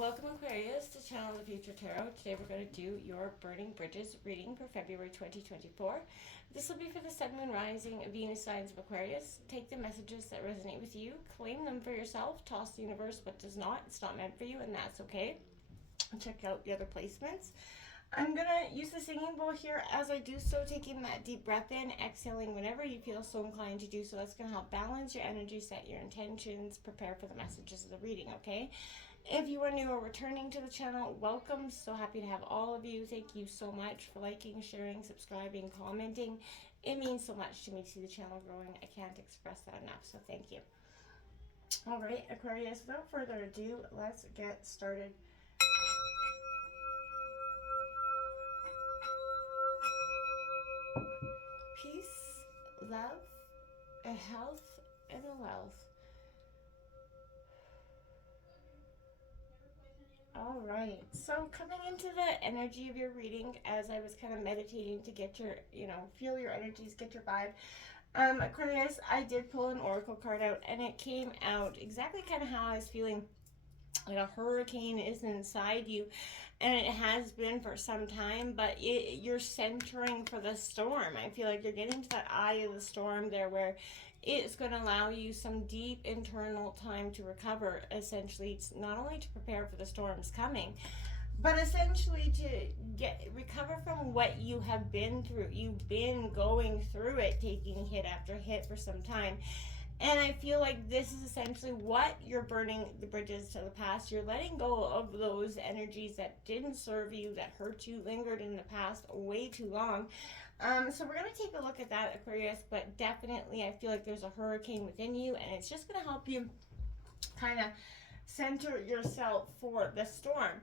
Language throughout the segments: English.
Welcome Aquarius to Channel the Future Tarot. Today we're going to do your Burning Bridges reading for February 2024. This will be for the Sun, Moon, Rising, Venus signs of Aquarius. Take the messages that resonate with you, claim them for yourself, toss the universe what does not. It's not meant for you and that's okay. Check out the other placements. I'm going to use the singing bowl here as I do so, taking that deep breath in, exhaling whenever you feel so inclined to do so. That's going to help balance your energy, set your intentions, prepare for the messages of the reading, okay? If you are new or returning to the channel, welcome. So happy to have all of you. Thank you so much for liking, sharing, subscribing, commenting. It means so much to me to see the channel growing. I can't express that enough, so thank you. All right, Aquarius, without further ado, let's get started. Peace, love, a health, and a wealth. All right, so coming into the energy of your reading, as I was kind of meditating to get your, feel your energies, get your vibe. Aquarius, I did pull an oracle card out, and it came out exactly kind of how I was feeling. Like a hurricane is inside you, and it has been for some time, but you're centering for the storm. I feel like you're getting to that eye of the storm there, where it's going to allow you some deep internal time to recover. Essentially, it's not only to prepare for the storms coming, but essentially to recover from what you have been through. You've been going through it, taking hit after hit for some time. And I feel like this is essentially what you're burning the bridges to the past. You're letting go of those energies that didn't serve you, that hurt you, lingered in the past way too long. So we're going to take a look at that, Aquarius, but definitely I feel like there's a hurricane within you, and it's just going to help you kind of center yourself for the storm.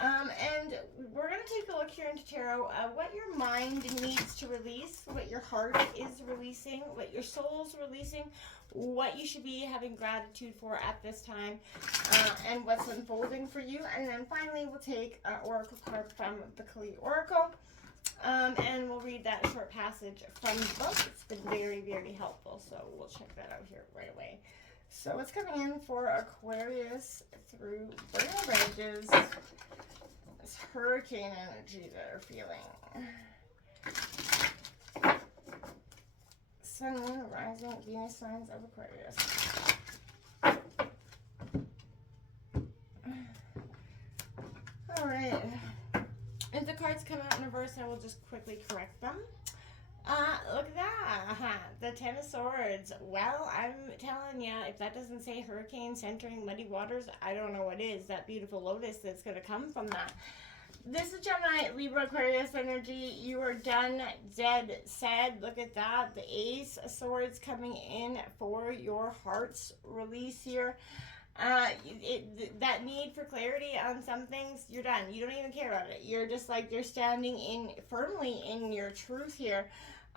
And we're going to take a look here into tarot, what your mind needs to release, what your heart is releasing, what your soul's releasing, what you should be having gratitude for at this time, and what's unfolding for you. And then finally, we'll take an oracle card from the Kali Oracle, and we'll read that short passage from the book. It's been very, very helpful, so we'll check that out here right away. So what's coming in for Aquarius through Burning Bridges? This hurricane energy that they're feeling. Sun, Moon, Rising, Venus signs of Aquarius. All right. If the cards come out in reverse, I will just quickly correct them. Look at that. The Ten of Swords. Well, I'm telling you, if that doesn't say hurricane, centering, muddy waters, I don't know what is. That beautiful lotus that's going to come from that. This is Gemini, Libra, Aquarius energy. You are done, dead, said. Look at that. The Ace of Swords coming in for your heart's release here. That need for clarity on some things, you're done. You don't even care about it. You're just like, you're standing firmly in your truth here.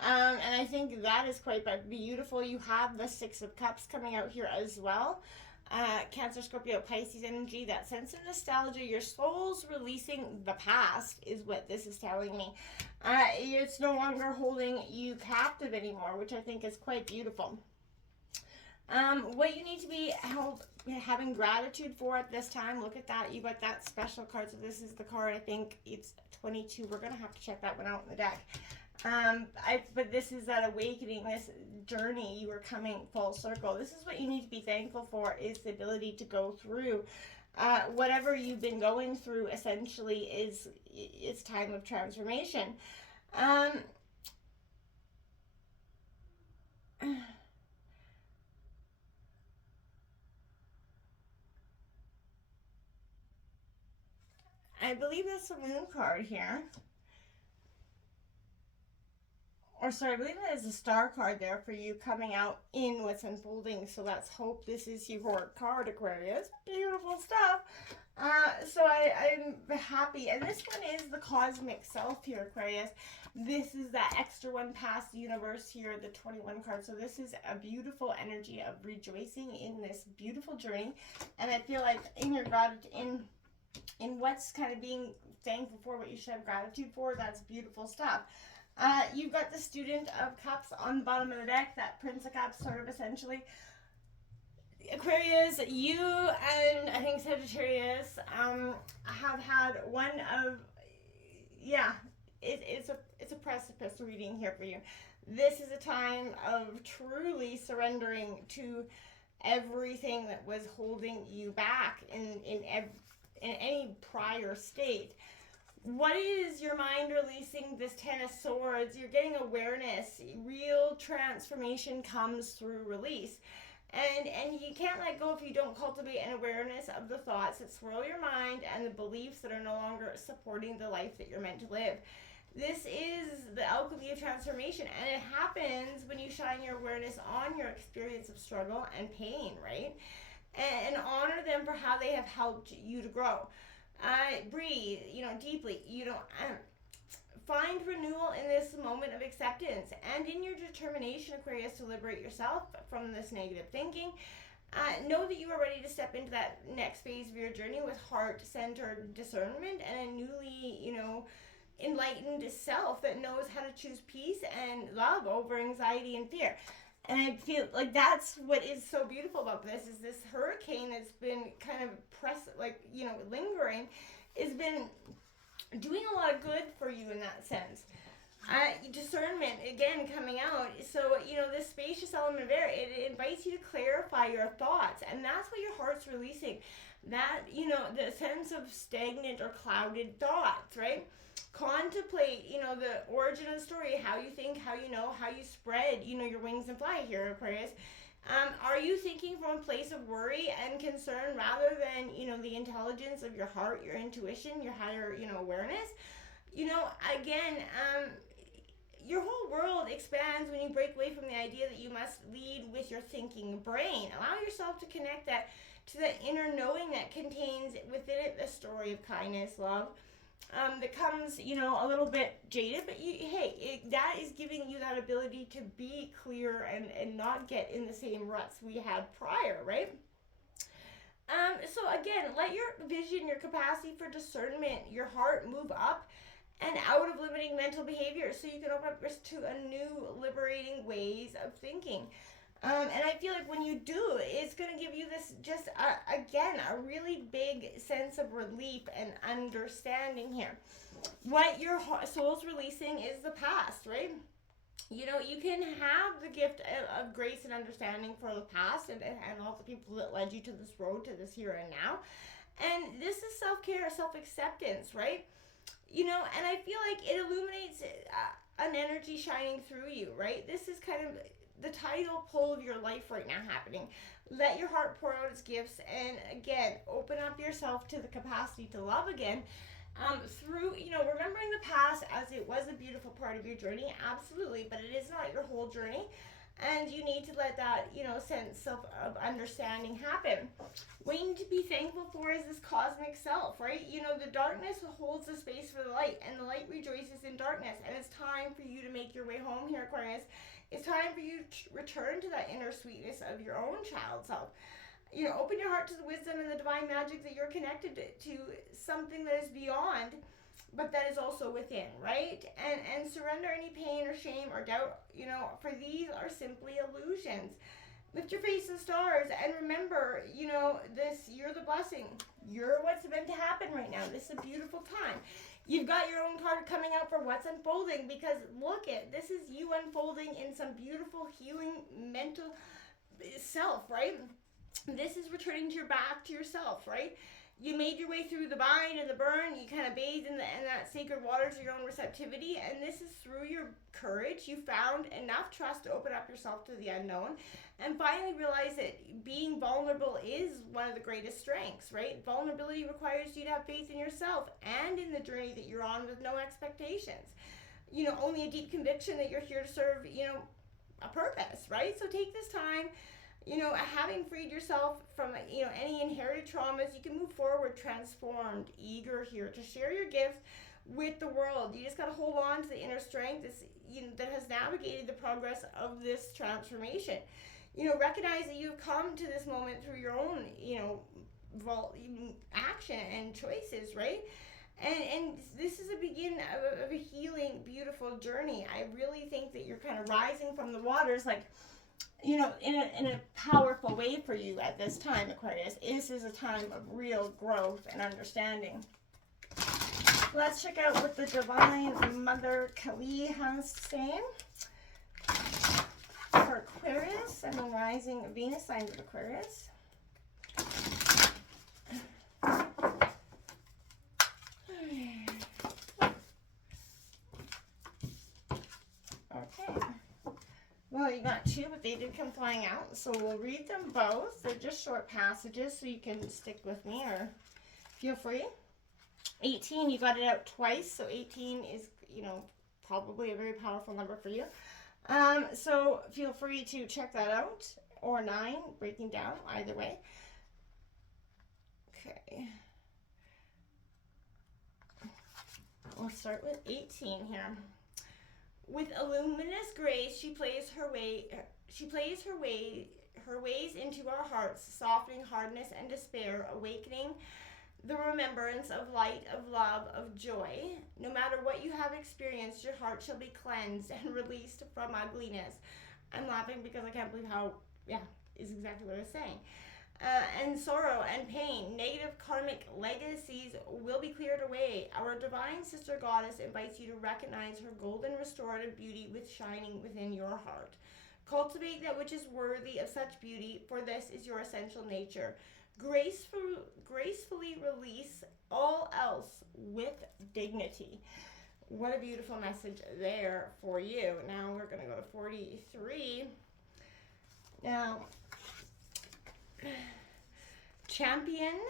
And I think that is quite beautiful. You have the Six of Cups coming out here as well. Cancer, Scorpio, Pisces energy, that sense of nostalgia, your soul's releasing the past is what this is telling me. It's no longer holding you captive anymore, which I think is quite beautiful. What you need to be having gratitude for at this time, look at that. You got that special card. So this is the card, I think it's 22. We're going to have to check that one out in the deck. But this is that awakening, this journey, you are coming full circle. This is what you need to be thankful for, is the ability to go through whatever you've been going through. Essentially it's time of transformation. I believe that's the Moon card here. Or sorry, I believe that is a Star card there for you coming out in what's unfolding. So let's hope this is your card, Aquarius. Beautiful stuff. So I'm happy. And this one is the cosmic self here, Aquarius. This is that extra one past the universe here, the 21 card. So this is a beautiful energy of rejoicing in this beautiful journey. And I feel like in your gratitude, in what's kind of being thankful for, what you should have gratitude for, that's beautiful stuff. You've got the Student of Cups on the bottom of the deck, that Prince of Cups sort of essentially Aquarius, you and I think Sagittarius have had one of, yeah, it's a precipice reading here for you. This is a time of truly surrendering to everything that was holding you back in any prior state. What is your mind releasing this Ten of Swords? You're getting awareness. Real transformation comes through release. And you can't let go if you don't cultivate an awareness of the thoughts that swirl your mind and the beliefs that are no longer supporting the life that you're meant to live. This is the alchemy of transformation, and it happens when you shine your awareness on your experience of struggle and pain, right? And honor them for how they have helped you to grow. Breathe, deeply. Find renewal in this moment of acceptance and in your determination, Aquarius, to liberate yourself from this negative thinking. Know that you are ready to step into that next phase of your journey with heart-centered discernment and a newly, enlightened self that knows how to choose peace and love over anxiety and fear. And I feel like that's what is so beautiful about this, is this hurricane that's been kind of lingering, has been doing a lot of good for you in that sense. Discernment, again, coming out. So, this spacious element of air, it invites you to clarify your thoughts. And that's what your heart's releasing. That, the sense of stagnant or clouded thoughts, right? Contemplate, the origin of the story, how you think, how you know, how you spread, your wings and fly here, Aquarius. Are you thinking from a place of worry and concern rather than, the intelligence of your heart, your intuition, your higher, awareness? Again, your whole world expands when you break away from the idea that you must lead with your thinking brain. Allow yourself to connect that to the inner knowing that contains within it the story of kindness, love, that comes, a little bit jaded, but that is giving you that ability to be clear and not get in the same ruts we had prior, right? So again, let your vision, your capacity for discernment, your heart move up and out of limiting mental behavior so you can open up to a new liberating ways of thinking. And I feel like when you do, it's going to give you this a really big sense of relief and understanding here. What your soul's releasing is the past, right? You can have the gift of grace and understanding for the past and all the people that led you to this road, to this here and now. And this is self-care, self-acceptance, right? And I feel like it illuminates an energy shining through you, right? This is kind of the tidal pull of your life right now happening. Let your heart pour out its gifts and, again, open up yourself to the capacity to love again through, remembering the past as it was a beautiful part of your journey, absolutely, but it is not your whole journey. And you need to let that, sense of understanding happen. What you need to be thankful for is this cosmic self, right? The darkness holds the space for the light, and the light rejoices in darkness. And it's time for you to make your way home here, Aquarius. It's time for you to return to that inner sweetness of your own child self. Open your heart to the wisdom and the divine magic that you're connected to something that is beyond, but that is also within, right? And surrender any pain or shame or doubt, for these are simply illusions. Lift your face to the stars and remember, you're the blessing. You're what's meant to happen right now. This is a beautiful time. You've got your own card coming out for what's unfolding, because this is you unfolding in some beautiful healing mental self, right? This is returning back to yourself, right? You made your way through the bind and the burn. You kind of bathed in that sacred waters of your own receptivity. And this is through your courage. You found enough trust to open up yourself to the unknown and finally realize that being vulnerable is one of the greatest strengths, right? Vulnerability requires you to have faith in yourself and in the journey that you're on with no expectations. Only a deep conviction that you're here to serve, a purpose, right? So take this time. Having freed yourself from, any inherited traumas, you can move forward transformed, eager here to share your gifts with the world. You just got to hold on to the inner strength that has navigated the progress of this transformation. Recognize that you've come to this moment through your own, action and choices, right? And this is a beginning of a healing, beautiful journey. I really think that you're kind of rising from the waters, like you know, in a powerful way for you at this time, Aquarius. This is a time of real growth and understanding. Let's check out what the Divine Mother Kali has to say for Aquarius and the rising Venus sign of Aquarius. Okay. Well, you got two, but they did come flying out, so we'll read them both. They're just short passages, so you can stick with me or feel free. 18, you got it out twice, so 18 is, you know, probably a very powerful number for you. So feel free to check that out, or 9, breaking down, either way. Okay. We'll start with 18 here. With a luminous grace, she plays her ways into our hearts, softening hardness and despair, awakening the remembrance of light, of love, of joy. No matter what you have experienced, your heart shall be cleansed and released from ugliness. I'm laughing because I can't believe how, is exactly what I was saying. And sorrow and pain, negative karmic legacies will be cleared away. Our divine sister goddess invites you to recognize her golden restorative beauty with shining within your heart. Cultivate that which is worthy of such beauty, for this is your essential nature. Gracefully release all else with dignity. What a beautiful message there for you. Now we're going to go to 43. Now, champion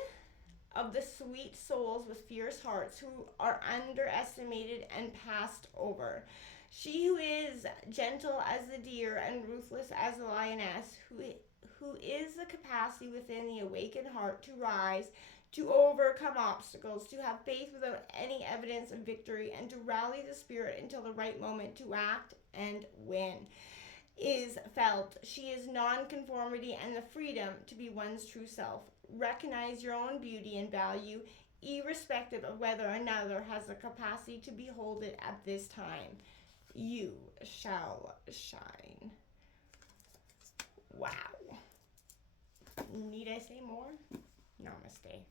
of the sweet souls with fierce hearts who are underestimated and passed over. She who is gentle as the deer and ruthless as the lioness, who is the capacity within the awakened heart to rise, to overcome obstacles, to have faith without any evidence of victory, and to rally the spirit until the right moment to act and win, is felt. She is non-conformity and the freedom to be one's true self. Recognize your own beauty and value, irrespective of whether another has the capacity to behold it at this time. You shall shine. Wow. Need I say more? Namaste.